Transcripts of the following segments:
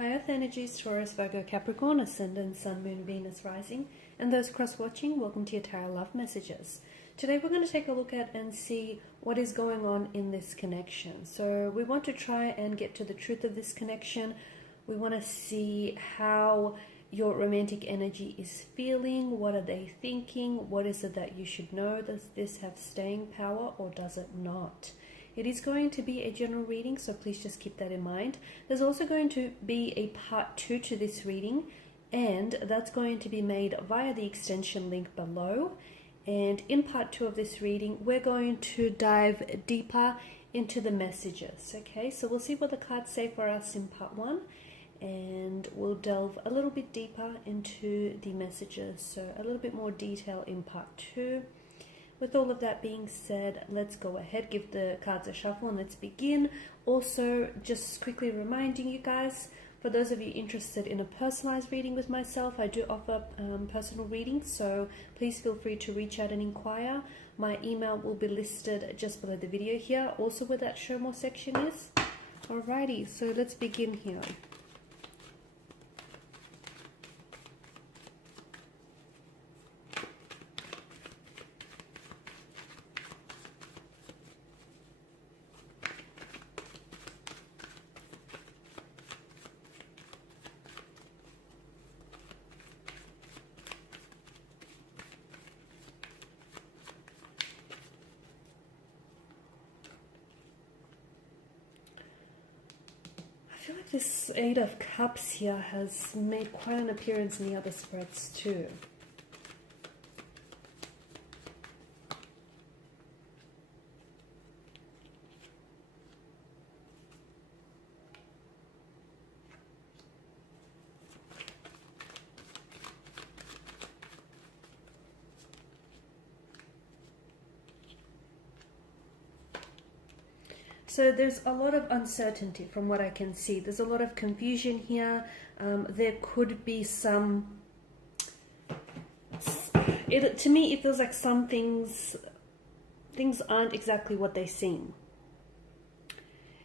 High Earth energies, Taurus, Virgo, Capricorn, Ascendant, Sun, Moon, Venus, Rising, and those cross-watching, welcome to your Tarot Love Messages. Today we're going to take a look at and see what is going on in this connection. So we want to try and get to the truth of this connection. We want to see how your romantic energy is feeling. What are they thinking? What is it that you should know? Does this have staying power or does it not? It is going to be a general reading, so please just keep that in mind. There's also going to be a part 2 to this reading, and that's going to be made via the extension link below. And in part 2 of this reading, we're going to dive deeper into the messages. Okay, so we'll see what the cards say for us in part 1, and we'll delve a little bit deeper into the messages, so a little bit more detail in part 2. With all of that being said, let's go ahead, give the cards a shuffle, and let's begin. Also, just quickly reminding you guys, for those of you interested in a personalized reading with myself, I do offer personal readings, so please feel free to reach out and inquire. My email will be listed just below the video here, also where that show more section is. Alrighty, so let's begin here. I feel like this Eight of Cups here has made quite an appearance in the other spreads too. So there's a lot of uncertainty from what I can see. There's a lot of confusion here. There could be some... to me, it feels like some things aren't exactly what they seem.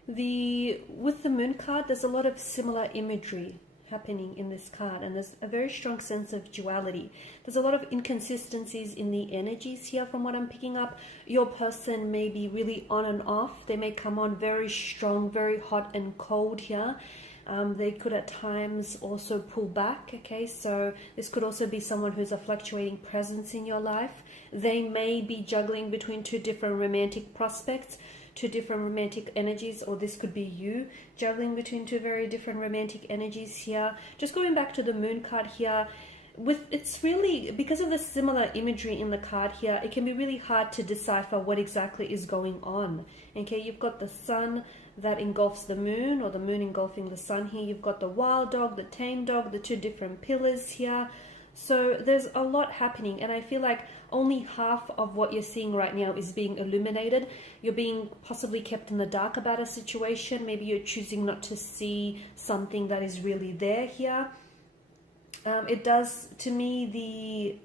With the Moon card, there's a lot of similar imagery happening in this card, and there's a very strong sense of duality. There's a lot of inconsistencies in the energies here from what I'm picking up. Your person may be really on and off. They may come on very strong, very hot and cold here. They could at times also pull back, okay? So this could also be someone who's a fluctuating presence in your life. They may be juggling between two different romantic prospects, two different romantic energies, or this could be you juggling between two very different romantic energies here. Just going back to the Moon card here, it's really, because of the similar imagery in the card here, it can be really hard to decipher what exactly is going on. Okay, you've got the Sun that engulfs the Moon, or the Moon engulfing the Sun here. You've got the wild dog, the tame dog, the two different pillars here. So there's a lot happening, and I feel like only half of what you're seeing right now is being illuminated. You're being possibly kept in the dark about a situation. Maybe you're choosing not to see something that is really there here. It does, to me,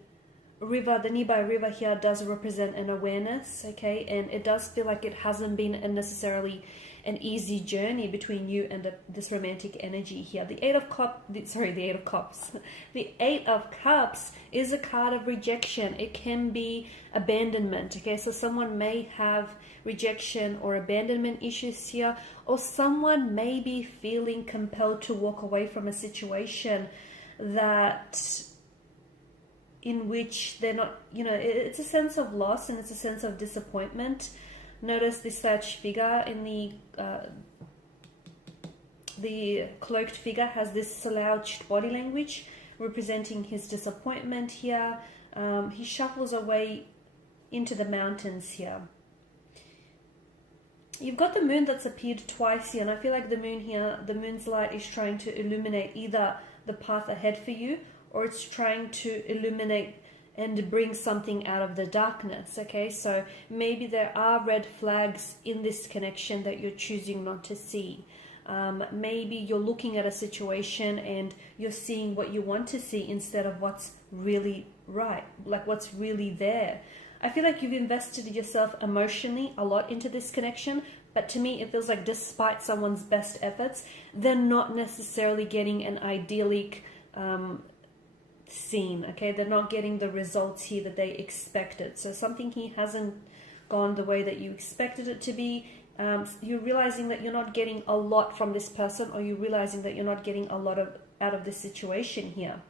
the nearby river here does represent an awareness, okay? And it does feel like it hasn't been necessarily an easy journey between you and this romantic energy here. The Eight of Cups. The Eight of Cups is a card of rejection. It can be abandonment, okay? So someone may have rejection or abandonment issues here, or someone may be feeling compelled to walk away from a situation in which they're not, it's a sense of loss and it's a sense of disappointment. Notice this Sag figure in the cloaked figure has this slouched body language representing his disappointment here. He shuffles away into the mountains here. You've got the Moon that's appeared twice here, and I feel like the Moon here, the Moon's light is trying to illuminate either the path ahead for you, or it's trying to illuminate and bring something out of the darkness, okay? So maybe there are red flags in this connection that you're choosing not to see. Maybe you're looking at a situation and you're seeing what you want to see instead of what's really right, like what's really there. I feel like you've invested yourself emotionally a lot into this connection, But to me, it feels like despite someone's best efforts, they're not necessarily getting an idyllic scene, okay? They're not getting the results here that they expected. So something here hasn't gone the way that you expected it to be. You're realizing that you're not getting a lot from this person, or you're realizing that you're not getting a lot out of this situation here.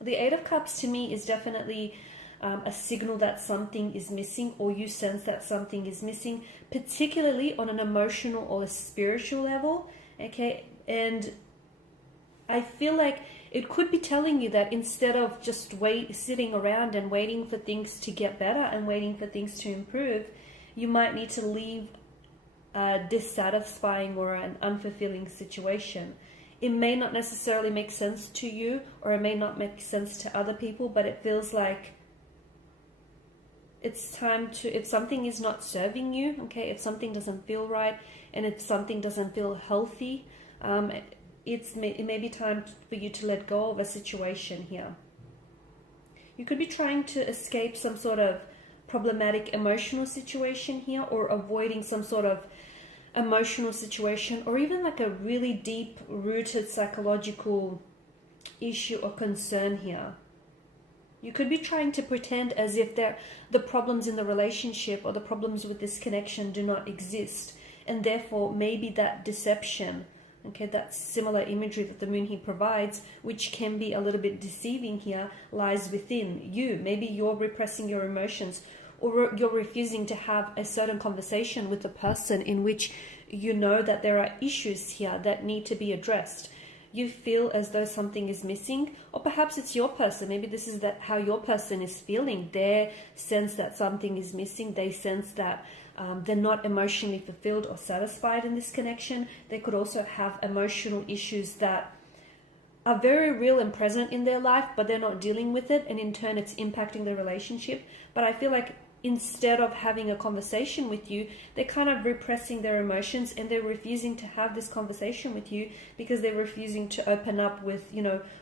The Eight of Cups to me is definitely a signal that something is missing, or you sense that something is missing, particularly on an emotional or a spiritual level, okay? And I feel like it could be telling you that instead of just sitting around and waiting for things to get better and waiting for things to improve, you might need to leave a dissatisfying or an unfulfilling situation. It may not necessarily make sense to you, or it may not make sense to other people, but it feels like it's time to, if something is not serving you, okay, if something doesn't feel right, and if something doesn't feel healthy, it may be time for you to let go of a situation here. You could be trying to escape some sort of problematic emotional situation here, or avoiding some sort of emotional situation, or even like a really deep rooted psychological issue or concern here. You could be trying to pretend as if the problems in the relationship or the problems with this connection do not exist, and therefore maybe that deception, okay, that similar imagery that the moon here provides, which can be a little bit deceiving here, lies within you. Maybe you're repressing your emotions, or you're refusing to have a certain conversation with the person in which you know that there are issues here that need to be addressed. You feel as though something is missing, or perhaps it's your person. Maybe this is how your person is feeling. They sense that something is missing. They sense that they're not emotionally fulfilled or satisfied in this connection. They could also have emotional issues that are very real and present in their life, but they're not dealing with it, and in turn it's impacting the relationship. But I feel like instead of having a conversation with you, they're kind of repressing their emotions, and they're refusing to have this conversation with you because they're refusing to open up with,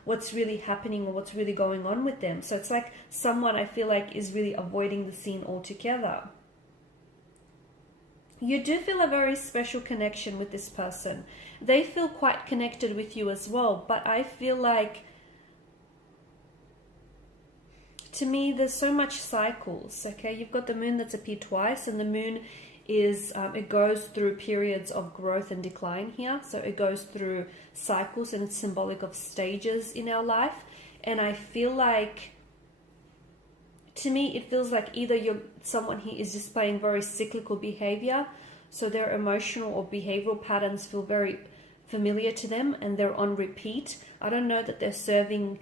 what's really happening or what's really going on with them. So it's like someone, I feel like, is really avoiding the scene altogether. You do feel a very special connection with this person. They feel quite connected with you as well, but I feel like, to me, there's so much cycles, okay? You've got the moon that's appeared twice, and the moon is, it goes through periods of growth and decline here. So it goes through cycles, and it's symbolic of stages in our life. And I feel like, to me, it feels like either someone here is displaying very cyclical behavior, so their emotional or behavioral patterns feel very familiar to them, and they're on repeat. I don't know that they're serving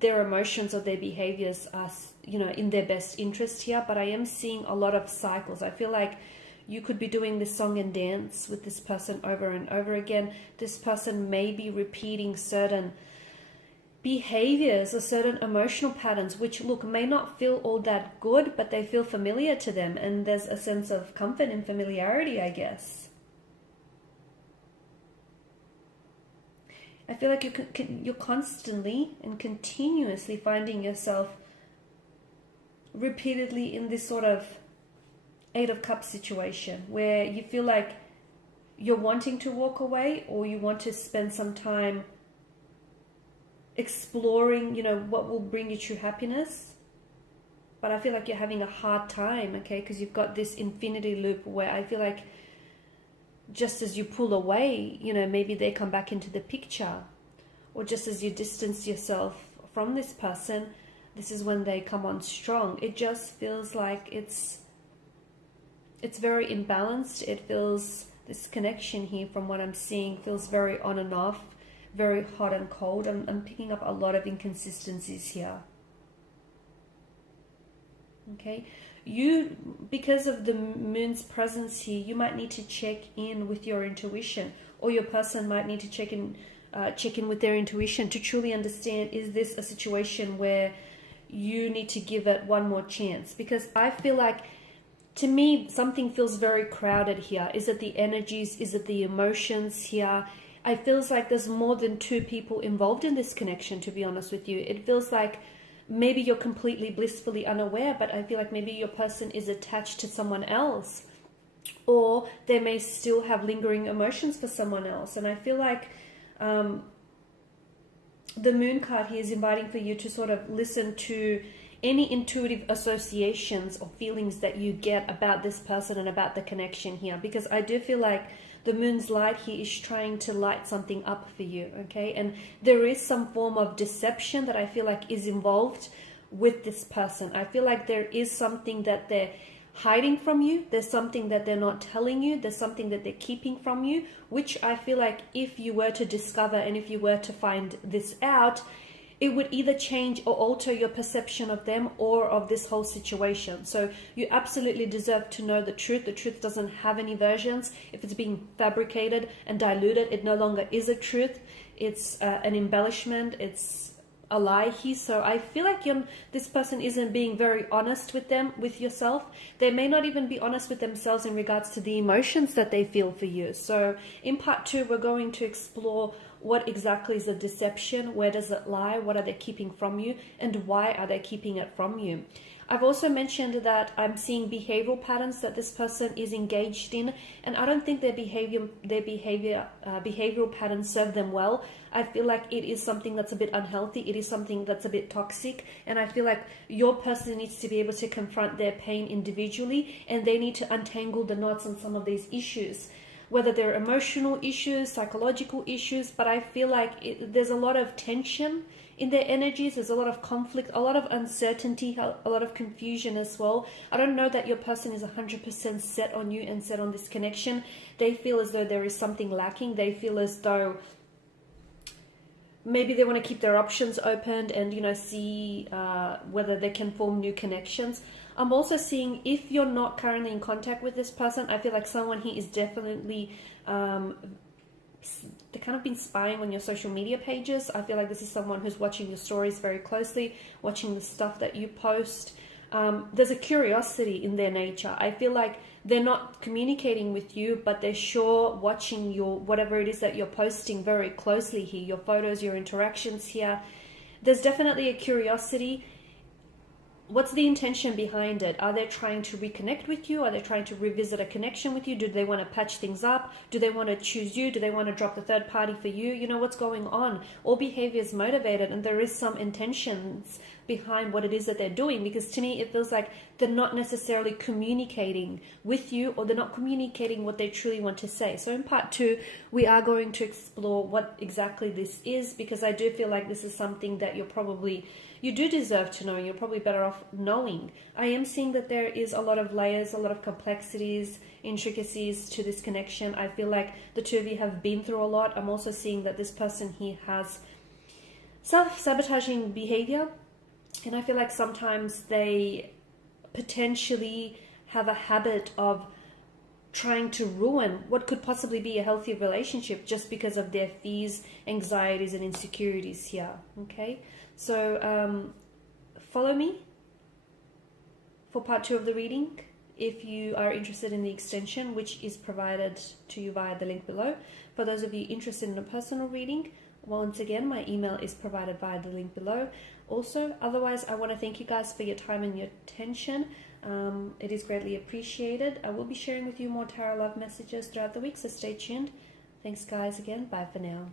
their emotions or their behaviors are, in their best interest here, but I am seeing a lot of cycles. I feel like you could be doing this song and dance with this person over and over again. This person may be repeating certain behaviors or certain emotional patterns, which may not feel all that good, but they feel familiar to them, and there's a sense of comfort and familiarity, I guess. I feel like you're constantly and continuously finding yourself repeatedly in this sort of Eight of Cups situation, where you feel like you're wanting to walk away, or you want to spend some time exploring, what will bring you true happiness. But I feel like you're having a hard time, okay? Because you've got this infinity loop where I feel like just as you pull away, maybe they come back into the picture. Or just as you distance yourself from this person, this is when they come on strong. It just feels like it's very imbalanced. It feels, this connection here, from what I'm seeing, feels very on and off, very hot and cold. I'm picking up a lot of inconsistencies here. Okay, because of the moon's presence here, you might need to check in with your intuition, or your person might need to check in with their intuition to truly understand, is this a situation where you need to give it one more chance? Because I feel like, to me, something feels very crowded here. Is it the energies? Is it the emotions here? It feels like there's more than two people involved in this connection, to be honest with you. It feels like maybe you're completely blissfully unaware, but I feel like maybe your person is attached to someone else, or they may still have lingering emotions for someone else. And I feel like the Moon card here is inviting for you to sort of listen to any intuitive associations or feelings that you get about this person and about the connection here, because I do feel like the Moon's light here is trying to light something up for you, okay? And there is some form of deception that I feel like is involved with this person. I feel like there is something that they're hiding from you. There's something that they're not telling you. There's something that they're keeping from you, which I feel like if you were to discover and if you were to find this out, it would either change or alter your perception of them or of this whole situation. So you absolutely deserve to know the truth. The truth doesn't have any versions. If it's being fabricated and diluted, it no longer is a truth. It's an embellishment. It's a lie here. So I feel like this person isn't being very honest with yourself. They may not even be honest with themselves in regards to the emotions that they feel for you. So in part 2, we're going to explore what exactly is a deception, where does it lie, what are they keeping from you, and why are they keeping it from you. I've also mentioned that I'm seeing behavioral patterns that this person is engaged in, and I don't think their behavioral patterns serve them well. I feel like it is something that's a bit unhealthy. It is something that's a bit toxic, and I feel like your person needs to be able to confront their pain individually, and they need to untangle the knots on some of these issues, whether they're emotional issues, psychological issues. But I feel like there's a lot of tension in their energies. There's a lot of conflict, a lot of uncertainty, a lot of confusion as well. I don't know that your person is 100% set on you and set on this connection. They feel as though there is something lacking. They feel as though maybe they want to keep their options open and, see whether they can form new connections. I'm also seeing, if you're not currently in contact with this person, I feel like someone here is definitely they kind of been spying on your social media pages. I feel like this is someone who's watching your stories very closely, watching the stuff that you post. There's a curiosity in their nature. I feel like they're not communicating with you, but they're sure watching whatever it is that you're posting very closely here, your photos, your interactions here. There's definitely a curiosity. What's the intention behind it? Are they trying to reconnect with you? Are they trying to revisit a connection with you? Do they want to patch things up? Do they want to choose you? Do they want to drop the third party for you? What's going on? All behavior is motivated, and there is some intentions behind what it is that they're doing, because to me it feels like they're not necessarily communicating with you, or they're not communicating what they truly want to say. So in part 2, we are going to explore what exactly this is, because I do feel like this is something that you do deserve to know. You're probably better off knowing. I am seeing that there is a lot of layers, a lot of complexities, intricacies to this connection. I feel like the two of you have been through a lot. I'm also seeing that this person here has self-sabotaging behavior, and I feel like sometimes they potentially have a habit of trying to ruin what could possibly be a healthy relationship just because of their fears, anxieties, and insecurities here. Okay, so follow me for part 2 of the reading if you are interested in the extension, which is provided to you via the link below. For those of you interested in a personal reading, once again, my email is provided via the link below. Also, otherwise, I want to thank you guys for your time and your attention. It is greatly appreciated. I will be sharing with you more tarot love messages throughout the week, so stay tuned. Thanks, guys, again. Bye for now.